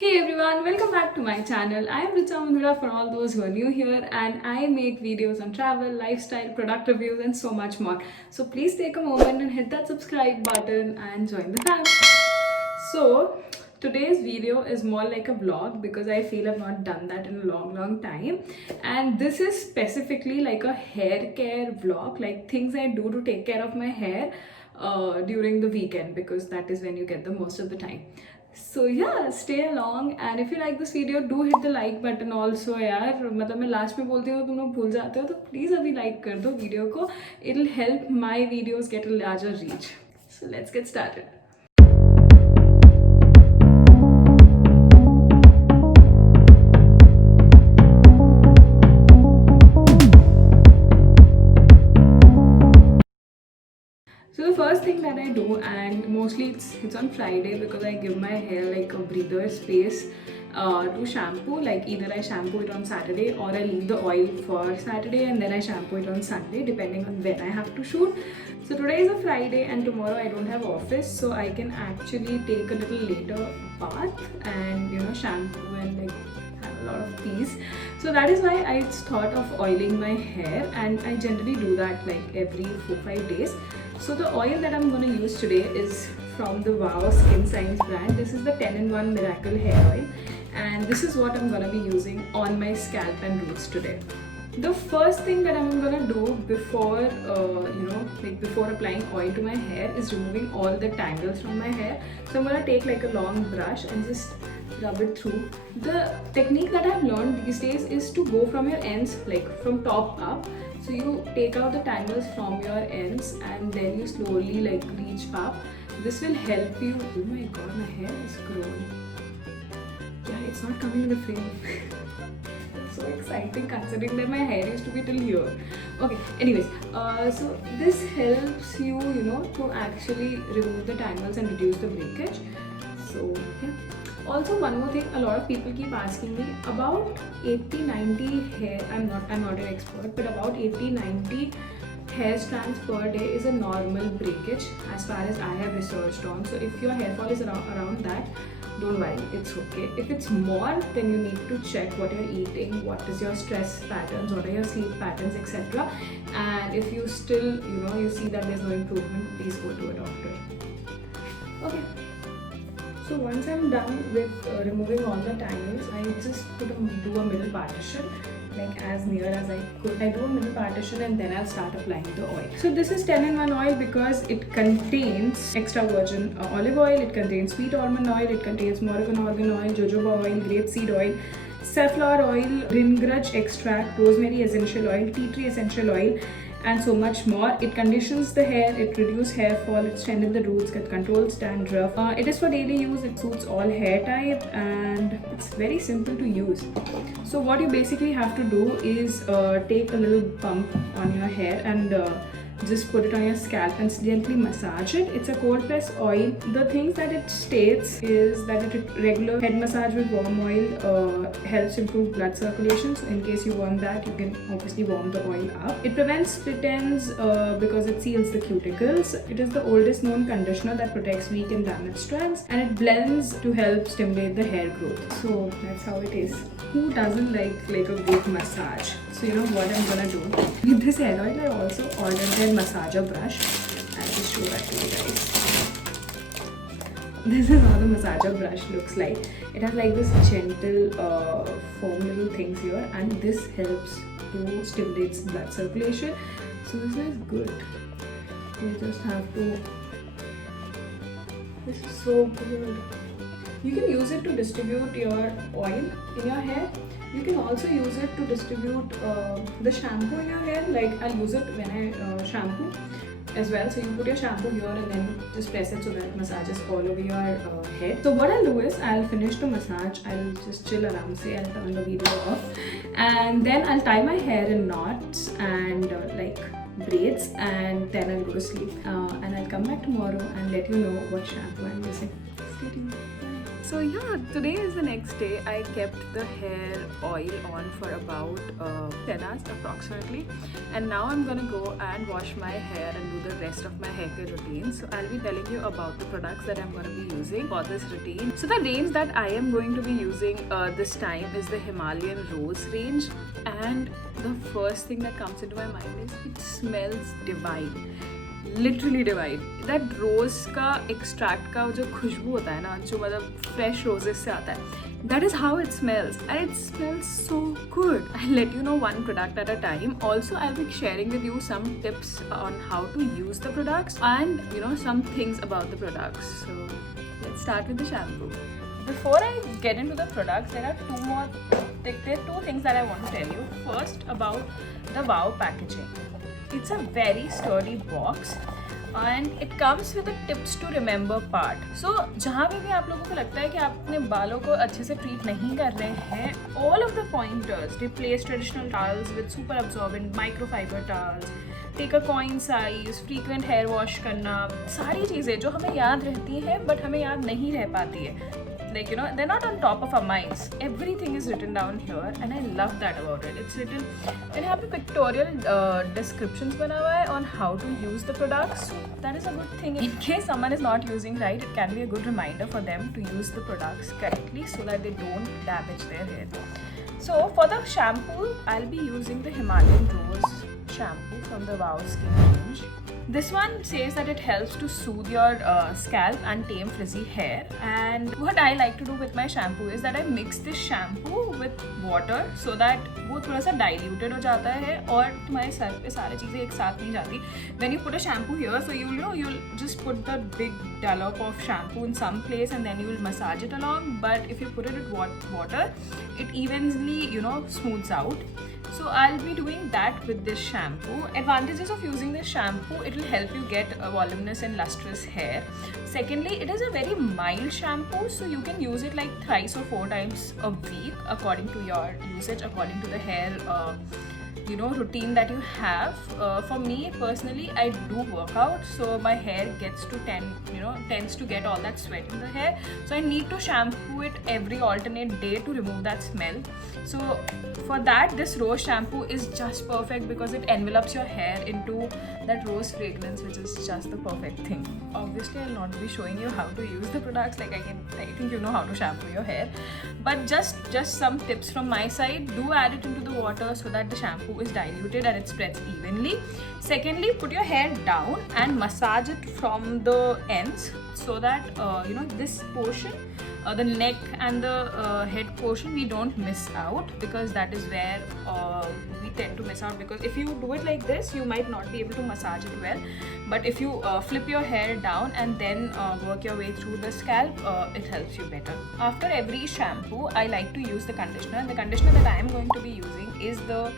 Hey everyone, welcome back to my channel. I am Richa Mandura for all those who are new here, and I make videos on travel, lifestyle, product reviews and so much more. So please take a moment and hit that subscribe button and join the fam. So today's video is more like a vlog because I feel I've not done that in a long time, and this is specifically like a hair care vlog, like things I do to take care of my hair during the weekend, because that is when you get the most of the time. So yeah, stay along, and if you like this video do hit the like button also यार. मतलब मैं last में बोलती हूँ तुम लोग भूल जाते हो, तो प्लीज़ अभी like कर दो वीडियो को. It'll help my videos get a larger reach. So let's get started. So the first thing that I do, and mostly it's on Friday because I give my hair like a breather space to shampoo. Like either I shampoo it on Saturday or I leave the oil for Saturday and then I shampoo it on Sunday depending on when I have to shoot. So today is a Friday and tomorrow I don't have office, so I can actually take a little later bath and shampoo and like have a lot of peace. So that is why I thought of oiling my hair, and I generally do that like every 4-5 days. So the oil that I'm going to use today is from the Wow Skin Science brand. This is the 10-in-1 Miracle Hair Oil, and this is what I'm going to be using on my scalp and roots today. The first thing that I'm gonna do before before applying oil to my hair is removing all the tangles from my hair. So I'm gonna take like a long brush and just rub it through. The technique that I've learned these days is to go from your ends, like from top up. So you take out the tangles from your ends and then you slowly like reach up. This will help you. Oh my god, my hair is grown. Yeah, it's not coming in the frame. So exciting considering that my hair used to be till here. Okay, anyways, so this helps you to actually remove the tangles and reduce the breakage. So yeah. Also, one more thing, a lot of people keep asking me about 80-90 hair. I'm not an expert, but about 80-90 hair strands per day is a normal breakage as far as I have researched on. So if your hair fall is around that, don't worry, it's okay. If it's more, then you need to check what you're eating, what is your stress patterns, what are your sleep patterns, etc. And if you still you see that there's no improvement, please go to a doctor. Okay, so once I'm done with removing all the tangles, I just do a middle partition, like as near as I could. I do a middle partition and then I'll start applying the oil. So this is 10-in-1 oil because it contains extra virgin olive oil, it contains sweet almond oil, it contains Moroccan organ oil, jojoba oil, grapeseed oil, safflower oil, ringraj extract, rosemary essential oil, tea tree essential oil, and so much more. It conditions the hair, it reduces hair fall, it strengthens the roots, it controls dandruff. It is for daily use, it suits all hair type, and it's very simple to use. So what you basically have to do is take a little bump on your hair and just put it on your scalp and gently massage it. It's a cold press oil. The things that it states is that regular head massage with warm oil helps improve blood circulation. So in case you want that, you can obviously warm the oil up. It prevents split ends because it seals the cuticles. It is the oldest known conditioner that protects weak and damaged strands, and it blends to help stimulate the hair growth. So that's how it is. Who doesn't like a good massage? So you know what I'm gonna do with this hair oil. I also ordered a massager brush. I'll just show that to you guys. This is how the massager brush looks like. It has like this gentle foam little things here, and this helps to stimulate blood circulation. So this is good. You just have to. This is so good. You can use it to distribute your oil in your hair. You can also use it to distribute the shampoo in your hair. Like I'll use it when I shampoo as well. So you put your shampoo here and then you just press it so that it massages all over your head. So what I'll do is I'll finish the massage. I'll just chill around, say I'll turn the video off, and then I'll tie my hair in knots and like braids, and then I'll go to sleep. And I'll come back tomorrow and let you know what shampoo I'm using. Stay tuned. So yeah, today is the next next day I kept the hair oil on for about 10 hours approximately, and now I'm gonna go and wash my hair and do the rest of my hair care routine. So I'll be telling you about the products that I'm gonna be using for this routine. So the range that I am going to be using this time is the Himalayan Rose range, and the first thing that comes into my mind is it smells divine. Literally divine. That rose का extract का जो खुशबू होता है ना, जो मतलब fresh roses से आता है, that is how it smells, and it smells so good. I'll let you know one product at a time. Also, I'll be sharing with you some tips on how to use the products and some things about the products. So let's start with the shampoo. Before I get into the products, there are two things that I want to tell you. First, about the Wow packaging. It's a very sturdy box and it comes with a tips to remember part. So जहाँ भी आप लोगों को लगता है कि आप अपने बालों को अच्छे से ट्रीट नहीं कर रहे हैं, all of the pointers: replace traditional towels with super absorbent microfiber towels, take a coin size, frequent hair wash करना, सारी चीज़ें जो हमें याद रहती हैं बट हमें याद नहीं रह पाती है. Like they're not on top of our minds. Everything is written down here and I love that about it. It's written, and have a pictorial descriptions बना हुआ है on how to use the products. So that is a good thing. In case someone is not using right, it can be a good reminder for them to use the products correctly so that they don't damage their hair. So for the shampoo, I'll be using the Himalayan Rose shampoo from the Wow Skin range. This one says that it helps to soothe your scalp and tame frizzy hair. And what I like to do with my shampoo is that I mix this shampoo with water so that वो थोड़ा सा diluted हो जाता है और तुम्हारे sir पे सारी चीज़ें एक साथ नहीं जाती. When you put a shampoo here, so you'll just put the big dollop of shampoo in some place and then you will massage it along. But if you put it with water, it evenly smooths out. So I'll be doing that with this shampoo. Advantages of using this shampoo: it will help you get a voluminous and lustrous hair. Secondly, it is a very mild shampoo, so you can use it like thrice or 4 times a week according to your usage, according to the hair routine that you have. For me personally, I do work out, so my hair tends to get all that sweat in the hair, so I need to shampoo it every alternate day to remove that smell. So for that, this rose shampoo is just perfect because it envelops your hair into that rose fragrance, which is just the perfect thing. Obviously, I'll not be showing you how to use the products. I think you know how to shampoo your hair, but just some tips from my side. Do add it into the water so that the shampoo is diluted and it spreads evenly. Secondly, put your hair down and massage it from the ends so that this portion, the neck and the head portion, we don't miss out, because that is where we tend to miss out, because if you do it like this, you might not be able to massage it well. But if you flip your hair down and then work your way through the scalp, it helps you better. After every shampoo, I like to use the conditioner. The conditioner that I am going to be using is the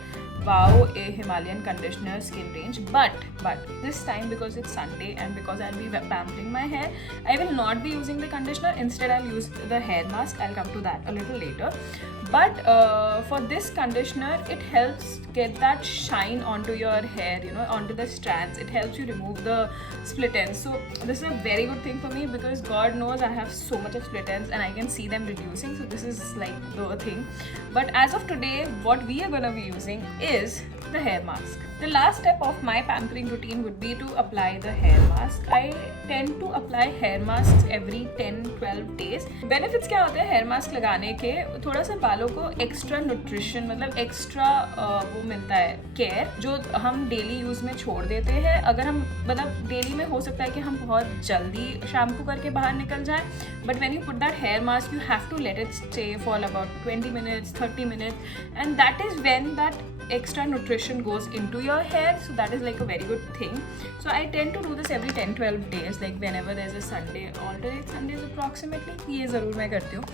Wow Himalayan Conditioner Skin Range, but this time, because it's Sunday and because I'll be pampering my hair, I will not be using the conditioner. Instead, I'll use the hair mask. I'll come to that a little later. But for this conditioner, it helps get that shine onto your hair, onto the strands. It helps you remove the split ends. So this is a very good thing for me, because God knows I have so much of split ends and I can see them reducing. So this is like the thing. But as of today, what we are gonna be using is the hair mask. The last step of my pampering routine would be to apply the hair mask. I tend to apply hair masks every 10-12 days. Benefits क्या होते हैं hair mask लगाने के? थोड़ा सा बालों को extra nutrition, मतलब extra वो मिलता है care, जो हम daily use में छोड़ देते हैं. अगर हम मतलब daily में हो सकता है कि हम बहुत जल्दी shampoo करके बाहर निकल जाए, but when you put that hair mask, you have to let it stay for about 20 minutes, 30 minutes, and that is when that extra nutrition goes into your hair. So that is like a very good thing. So I tend to do this every 10-12 days, like whenever there's a Sunday, alternate Sundays approximately. ये ज़रूर मैं करती हूँ.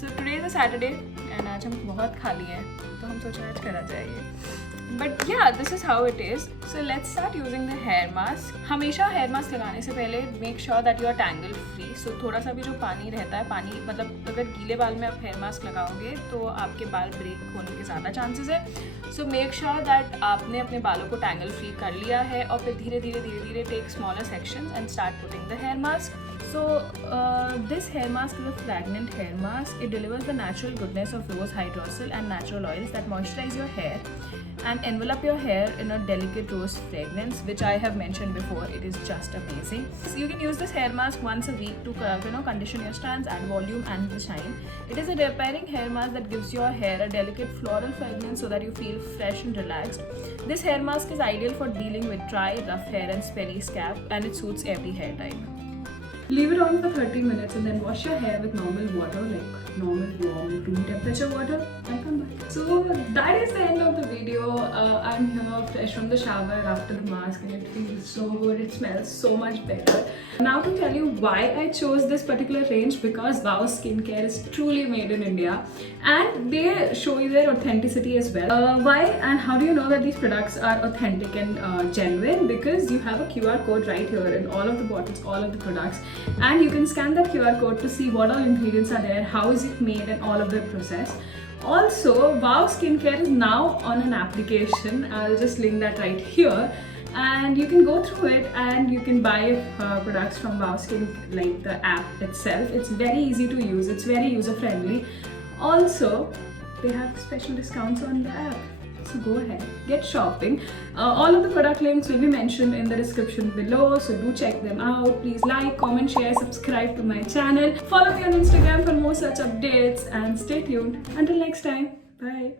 So today is a Saturday and आज हम बहुत खाली हैं, तो हम सोचा आज करा जाएगी. But yeah, this is how it is. So let's start using the hair mask. हमेशा hair mask लगाने से पहले make sure that you are tangle free. So थोड़ा सा भी जो पानी रहता है, पानी मतलब अगर गीले बाल में आप hair mask लगाओगे तो आपके बाल break होने के ज़्यादा chances है. So make sure that आपने अपने बालों को tangle free कर लिया है और फिर धीरे धीरे take smaller sections and start putting the hair mask. So this hair mask is a fragrant hair mask. It delivers the natural goodness of rose hydrosol and natural oils that moisturize your hair and envelop your hair in a delicate rose fragrance, which I have mentioned before. It is just amazing. So you can use this hair mask once a week to condition your strands, add volume and the shine. It is a repairing hair mask that gives your hair a delicate floral fragrance so that you feel fresh and relaxed. This hair mask is ideal for dealing with dry, rough hair and smelly scalp, and it suits every hair type. Leave it on for 30 minutes and then wash your hair with normal water, like normal warm room temperature water, and come back. So that is the end of the video. I'm here fresh from the shower after the mask and it feels so good. It smells so much better. Now to tell you why I chose this particular range, because Wow Skincare is truly made in India and they show you their authenticity as well. Why and how do you know that these products are authentic and genuine? Because you have a QR code right here in all of the bottles, all of the products, and you can scan that QR code to see what all ingredients are there, how is it made and all of the process. Also, Wow Skincare is now on an application. I'll just link that right here. And you can go through it and you can buy products from Wow Skin, like the app itself. It's very easy to use, it's very user friendly. Also, they have special discounts on the app. So go ahead, get shopping. All of the product links will be mentioned in the description below, so do check them out. Please like, comment, share, subscribe to my channel. Follow me on Instagram for more such updates and stay tuned. Until next time, bye.